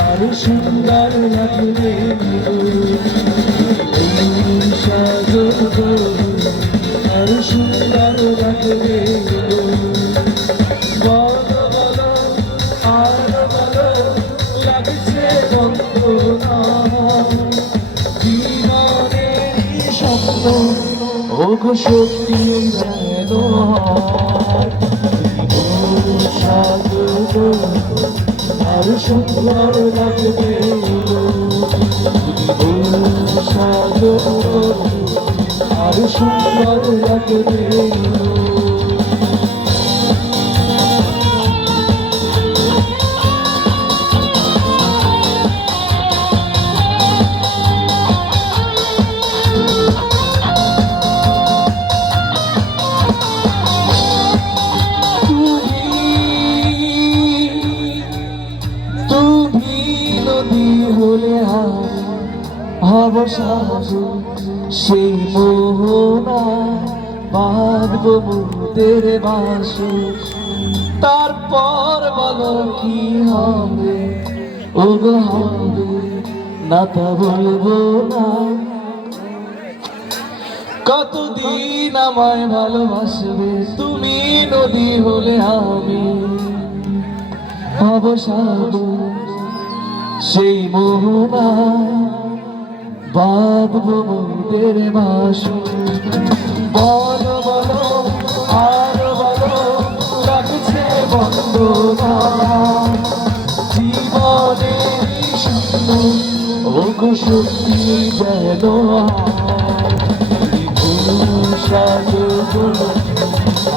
আরও সুন্দর লাগবে আরও সুন্দর লাগবে স্বপ্ন ওগো সত্যি যেন আর সুন্দর লাগবে সাজবো আর সুন্দর লাগবে হব সাজু সেই মোহনা বাঁধব মুদের বাসু। তারপর বলো কি হবে? ও গো হবে, না তা বলব না। কতদিন আমায় ভালোবাসবে, তুমি নদী হলে আমি। অবসাদ সেই মোহনা বাঁধব মোদের বাস। বলো বলো, আর বলো লাগছে বন্দনা জীবনে ওগো সত্যি যেন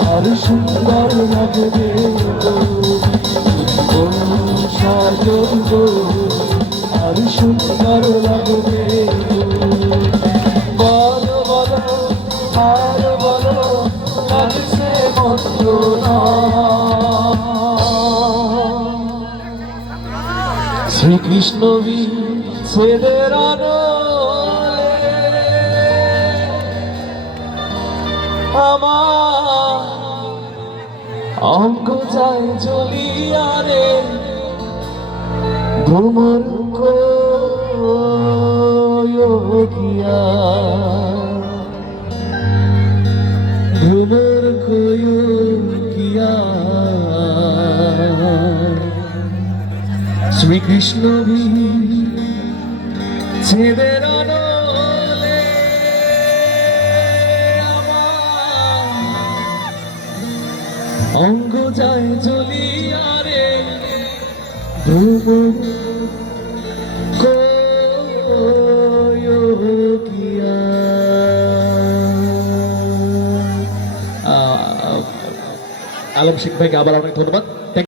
আর সুন্দর লাগবে। সাজব আর সুন্দর লাগবে বলো বলো, আর বলো লাগছে মন্দ শ্রীকৃষ্ণ বি ছেদের আমার অঙ্গ যায় জ্বলিয়া রে ভ্রমণ গিয়া ভ্রমণ গিয়া শ্রীকৃষ্ণ ছেদের অঙ্গ যায় জ্বলিয়া রে। আলম শেখ ভাইকে আবার অনেক ধন্যবাদ।